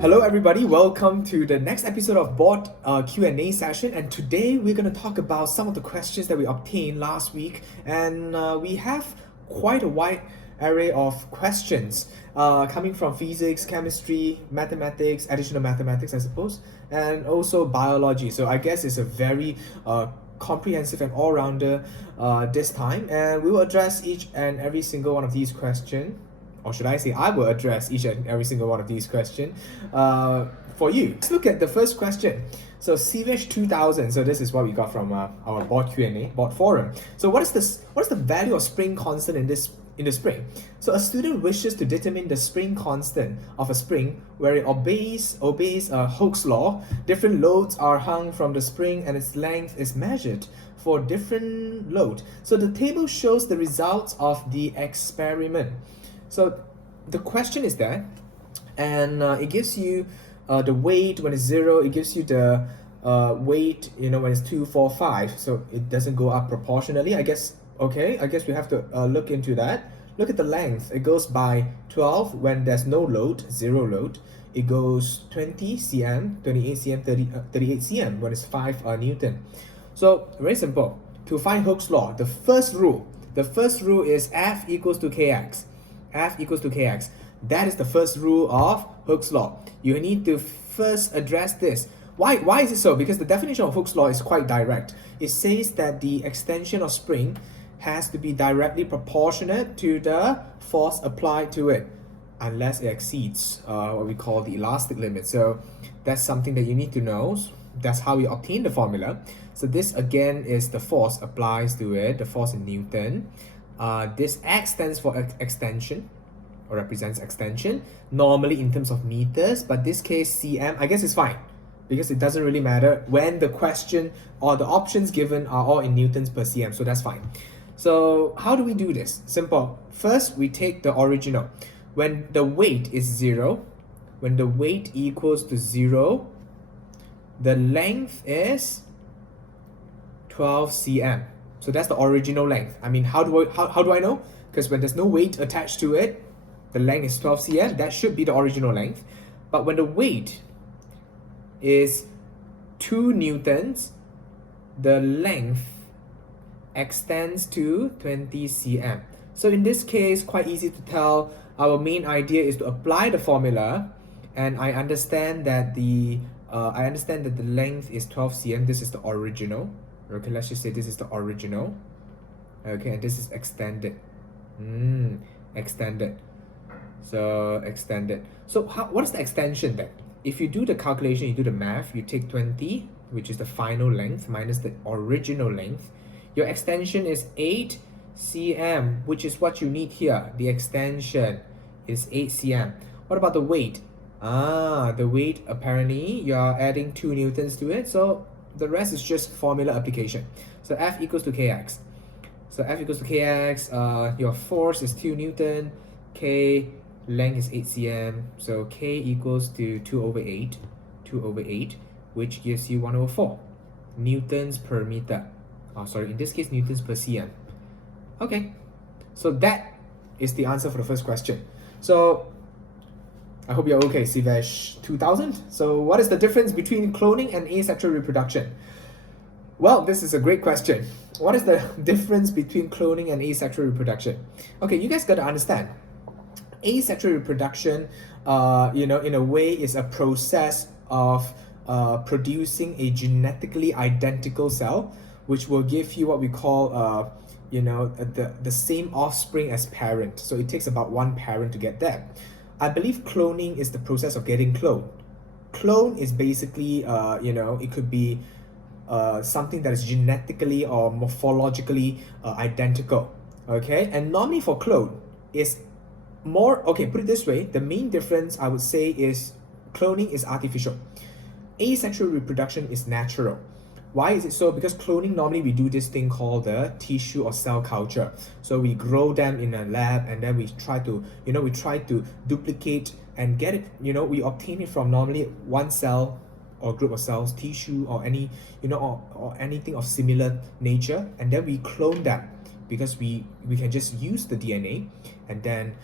Hello everybody, welcome to the next episode of Board Q&A session, and today we're going to talk about some of the questions that we obtained last week, and we have quite a wide array of questions coming from physics, chemistry, mathematics, additional mathematics I suppose, and also biology. So I guess it's a very comprehensive and all-rounder this time, and we will address each and every single one of these questions, or should I say I will address each and every single one of these questions for you. Let's look at the first question. So CVESH 2000, so this is what we got from our board Q&A, board forum. So what is the value of spring constant in the spring? So a student wishes to determine the spring constant of a spring where it obeys Hooke's law. Different loads are hung from the spring and its length is measured for different load. So the table shows the results of the experiment. So the question is there, and it gives you the weight when it's 0, it gives you the weight, when it's 2, 4, 5, so it doesn't go up proportionally, I guess. Okay, I guess we have to look into that. Look at the length, it goes by 12 when there's no load, 0 load. It goes 20 cm, 28 cm, 38 cm when it's 5 Newton. So very simple. To find Hooke's law, the first rule is F equals to Kx. F equals to Kx. That is the first rule of Hooke's law. You need to first address this. Why is it so? Because the definition of Hooke's law is quite direct. It says that the extension of spring has to be directly proportionate to the force applied to it, unless it exceeds what we call the elastic limit. So that's something that you need to know. That's how we obtain the formula. So this again is the force applies to it, the force in Newton. This X stands for extension, or represents extension, normally in terms of meters, but this case cm, I guess it's fine, because it doesn't really matter when the question or the options given are all in newtons per cm, so that's fine. So how do we do this? Simple. First, we take the original. When the weight is 0, when the weight equals to 0, the length is 12 cm. So that's the original length. I mean, how do I know? Because when there's no weight attached to it, the length is 12 cm. That should be the original length. But when the weight is 2 newtons, the length extends to 20 cm. So in this case, quite easy to tell. Our main idea is to apply the formula, and I understand that the length is 12 cm. This is the original. Okay, let's just say this is the original. Okay, and this is extended. Extended. So extended. So what is the extension then? If you do the calculation, you do the math, you take 20, which is the final length, minus the original length. Your extension is 8 cm, which is what you need here. The extension is 8 cm. What about the weight? The weight, apparently, you're adding 2 newtons to it, so the rest is just formula application. So F equals to Kx. So F equals to Kx, your force is 2 Newton, K, length is 8 cm, so K equals to 2 over 8, which gives you 1 over 4 newtons per meter. In this case, newtons per cm. Okay, so that is the answer for the first question. So I hope you're okay, CVESH 2000. So what is the difference between cloning and asexual reproduction? Well, this is a great question. What is the difference between cloning and asexual reproduction? Okay, you guys got to understand. Asexual reproduction, in a way is a process of producing a genetically identical cell, which will give you what we call, the same offspring as parent. So it takes about one parent to get that. I believe cloning is the process of getting cloned. Clone is basically, it could be something that is genetically or morphologically identical. Okay, and normally for clone is more, put it this way, the main difference I would say is cloning is artificial. Asexual reproduction is natural. Why is it so? Because cloning, normally we do this thing called the tissue or cell culture. So we grow them in a lab, and then we try to duplicate and get it, we obtain it from normally one cell or group of cells, tissue or any, or anything of similar nature, and then we clone them. because we can just use the DNA and then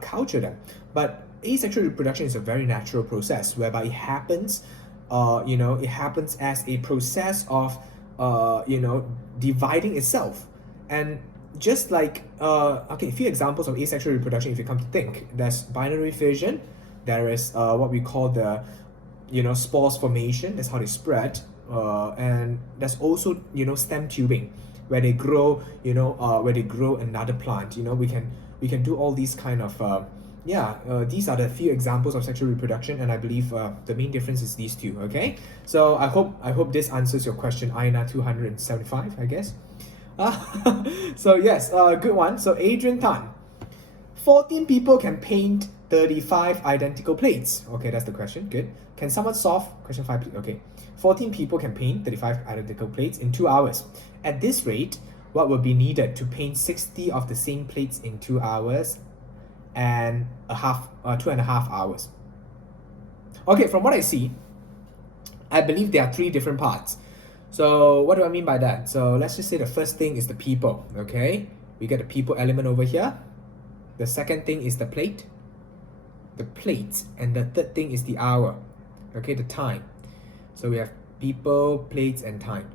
culture them. But asexual reproduction is a very natural process whereby it happens, it happens as a process of, dividing itself. And just like, a few examples of asexual reproduction, if you come to think, there's binary fission, there is what we call the, spores formation, that's how they spread, and there's also, stem tubing, where they grow, another plant. We can do all these kind of, these are the few examples of sexual reproduction, and I believe the main difference is these two. Okay, so I hope this answers your question, INA 275, I guess. So yes, good one. So Adrian Tan, 14 people can paint 35 identical plates. Okay, that's the question. Good. Can someone solve question 5, please? Okay, 14 people can paint 35 identical plates in 2 hours. At this rate, what will be needed to paint 60 of the same plates in 2 hours and 2.5 hours? Okay, from what I see, I believe there are 3 different parts. So what do I mean by that? So let's just say the first thing is the people. Okay, we get the people element over here. The second thing is the plates, and the third thing is the hour. Okay, the time. So we have people, plates, and time.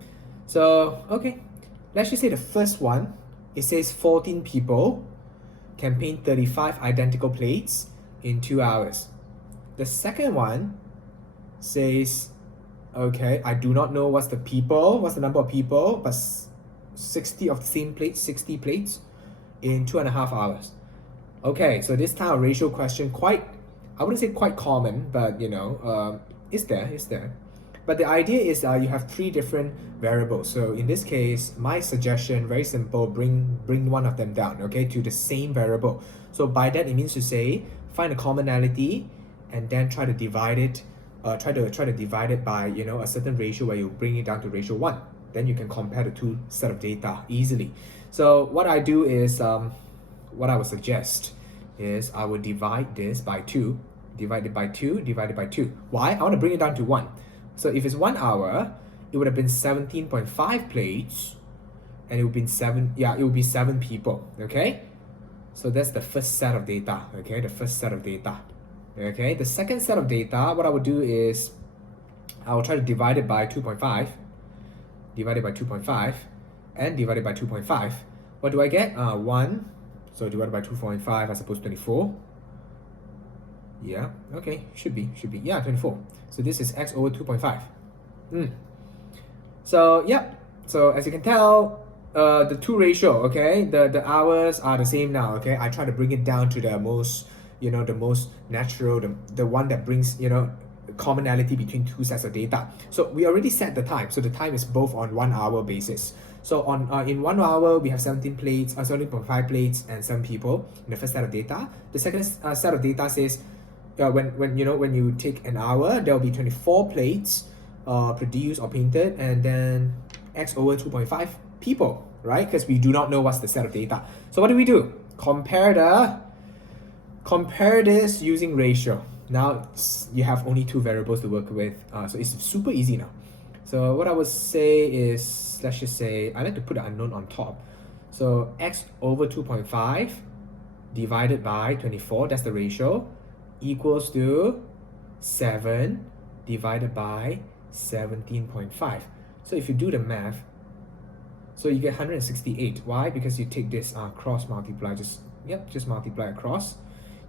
So okay, let's just say the first one, it says 14 people can paint 35 identical plates in 2 hours. The second one says, okay, I do not know what's the number of people, but 60 of the same plates, 60 plates in 2.5 hours. Okay, so this type of ratio question, I wouldn't say quite common, but it's there. But the idea is you have 3 different variables. So in this case, my suggestion, very simple, bring one of them down, okay, to the same variable. So by that, it means to say, find a commonality and then try to divide it, try to divide it by, a certain ratio where you bring it down to ratio 1. Then you can compare the 2 set of data easily. So what I do is, what I would suggest is I would divide this by 2, divided by 2, divided by 2. Why? I want to bring it down to 1. So if it's 1 hour, it would have been 17.5 plates, and it would be 7 people. Okay, so that's the first set of data. Okay, the first set of data. Okay, the second set of data, what I would do is I will try to divide it by 2.5, divided by 2.5, and divided by 2.5. What do I get? 1. So divided by 2.5, I suppose 24. Yeah, okay, should be, yeah, 24. So this is x over 2.5. So, yeah, so as you can tell, the 2 ratio, okay, the hours are the same now, okay. I try to bring it down to the most, the most natural, the one that brings, commonality between 2 sets of data. So we already set the time, so the time is both on 1 hour basis. So on in 1 hour, we have 17.5 plates and 7 people in the first set of data. The second set of data says, when you take an hour, there will be 24 plates produced or painted, and then x over 2.5 people, right? Because we do not know what's the set of data. So what do? Compare this using ratio. Now you have only 2 variables to work with, so it's super easy now. So what I would say is, let's just say, I like to put the unknown on top. So x over 2.5 divided by 24, that's the ratio, equals to 7 divided by 17.5. So if you do the math, so you get 168. Why? Because you take this cross multiply, just multiply across.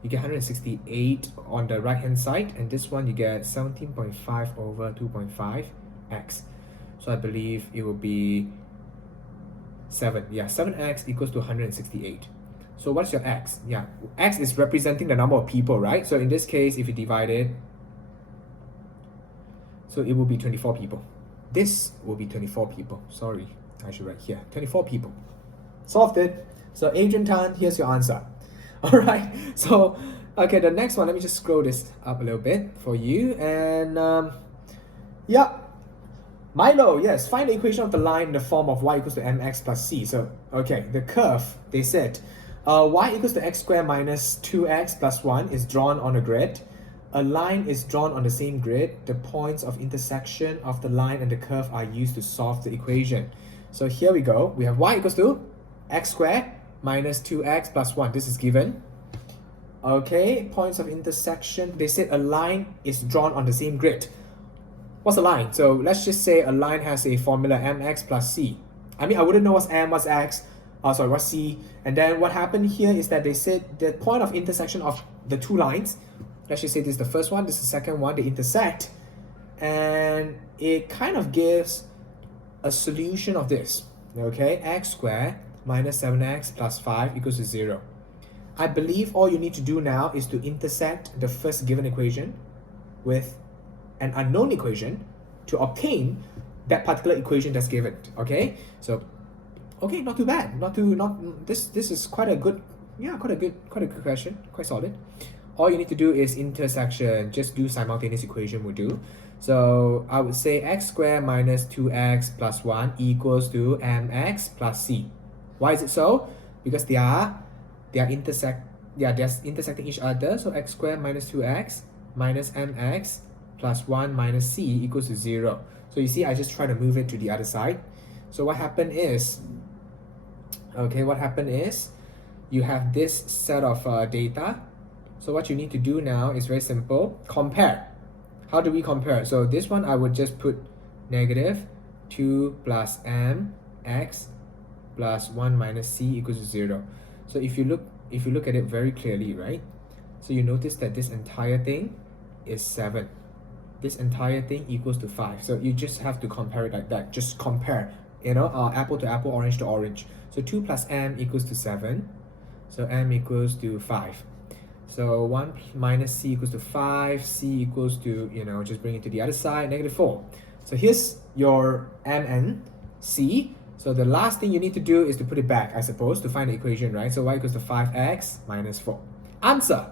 You get 168 on the right hand side, and this one you get 17.5 over 2.5 x. So I believe it will be 7. Yeah, 7x equals to 168. So what's your x? Yeah, x is representing the number of people, right? So in this case, if you divide it, so it will be 24 people. This will be 24 people. Sorry, I should write here. 24 people. Solved it. So Adrian Tan, here's your answer. All right. So, okay, the next one, let me just scroll this up a little bit for you. And yeah, Milo, yes, find the equation of the line in the form of y equals to mx plus c. So, okay, the curve, they said, y equals to x squared minus 2x plus 1 is drawn on a grid. A line is drawn on the same grid. The points of intersection of the line and the curve are used to solve the equation. So here we go. We have y equals to x squared minus 2x plus 1. This is given. Okay, points of intersection. They said a line is drawn on the same grid. What's a line? So let's just say a line has a formula mx plus c. I mean, I wouldn't know what's m, what's x, what's c. And then what happened here is that they said the point of intersection of the two lines, let's just say this is the first one, this is the second one, they intersect. And it kind of gives a solution of this. Okay, x squared minus 7x plus 5 equals to 0. I believe all you need to do now is to intersect the first given equation with an unknown equation to obtain that particular equation that's given. Okay, so okay, not too bad. This is quite a good question, quite solid. All you need to do is intersection, just do simultaneous equation will do. So I would say x squared minus 2x plus 1 equals to mx plus c. Why is it so? Because they are intersecting each other. So x squared minus 2x minus mx plus 1 minus c equals to 0. So you see, I just try to move it to the other side. So what happened is, you have this set of data. So what you need to do now is very simple. Compare. How do we compare? So this one I would just put negative 2 plus mx plus 1 minus c equals to 0. So if you look at it very clearly, right? So you notice that this entire thing is 7. This entire thing equals to 5. So you just have to compare it like that. Just compare, apple to apple, orange to orange. So 2 plus m equals to 7. So m equals to 5. So 1 minus c equals to 5. C equals to, just bring it to the other side, negative 4. So here's your m and c. So the last thing you need to do is to put it back, I suppose, to find the equation, right? So y equals to 5x minus 4. Answer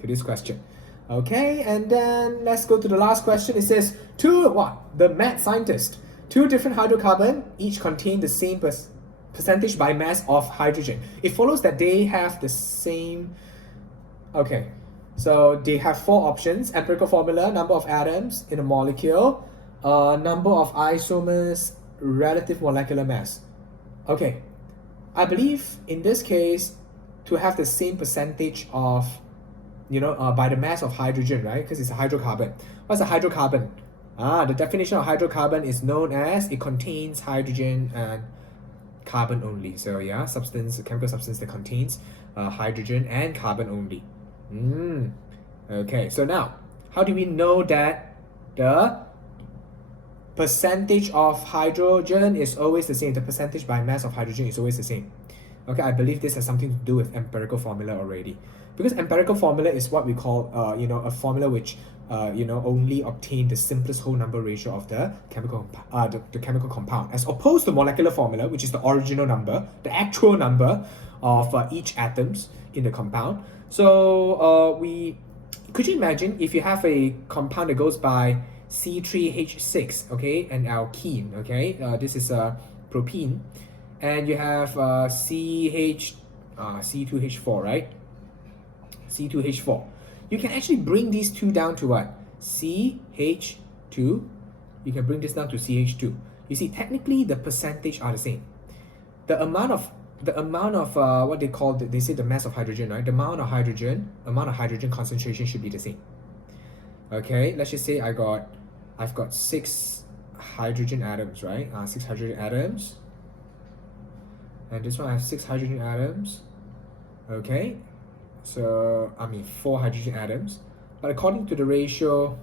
to this question. Okay, and then let's go to the last question. It says, the mad scientist, 2 different hydrocarbon, each contain the same percentage by mass of hydrogen. It follows that they have the same, okay, so they have 4 options: empirical formula, number of atoms in a molecule, number of isomers, relative molecular mass. Okay, I believe in this case, to have the same percentage of, by the mass of hydrogen, right? Because it's a hydrocarbon. What's a hydrocarbon? The definition of hydrocarbon is known as it contains hydrogen and carbon only. So yeah, a chemical substance that contains hydrogen and carbon only. Okay, so now, how do we know that the percentage of hydrogen is always the same? The percentage by mass of hydrogen is always the same. Okay, I believe this has something to do with empirical formula already. Because empirical formula is what we call, a formula which, only obtain the simplest whole number ratio of the chemical compound, as opposed to molecular formula, which is the original number, the actual number of each atoms in the compound. So could you imagine if you have a compound that goes by C3H6, okay, an alkene, okay, this is a propene, and you have C2H4, right? C2H4. You can actually bring these two down to what? CH2. You can bring this down to CH2. You see, technically the percentage are the same. The amount of what they call, they say the mass of hydrogen, right? The amount of hydrogen concentration should be the same. Okay, let's just say I've got 6 hydrogen atoms, right? 6 hydrogen atoms. And this one I have 6 hydrogen atoms. Okay. So 4 hydrogen atoms, but according to the ratio,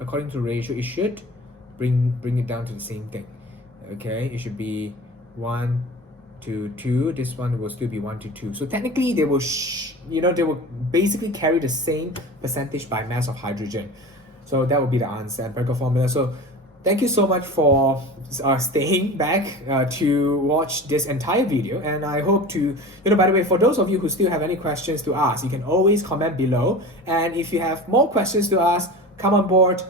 it should bring it down to the same thing. Okay, it should be 1 to 2. This one will still be 1 to 2. So technically, they will they will basically carry the same percentage by mass of hydrogen. So that would be the answer, empirical formula. So thank you so much for staying back to watch this entire video, and I hope to, by the way, for those of you who still have any questions to ask, you can always comment below, and if you have more questions to ask, come on board,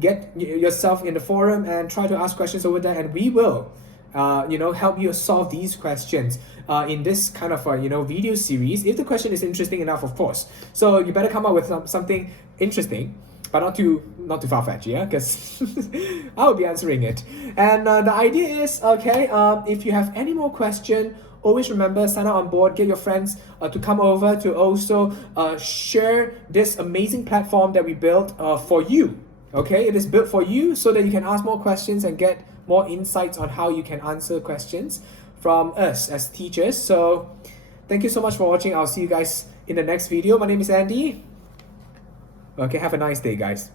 get yourself in the forum and try to ask questions over there, and we will help you solve these questions in this kind of video series, if the question is interesting enough, of course. So you better come up with something interesting. but not too far-fetched, yeah, because I'll be answering it. And the idea is, okay, if you have any more question, always remember, sign up on board, get your friends to come over to also share this amazing platform that we built for you. Okay, it is built for you so that you can ask more questions and get more insights on how you can answer questions from us as teachers. So thank you so much for watching. I'll see you guys in the next video. My name is Andy. Okay, have a nice day, guys.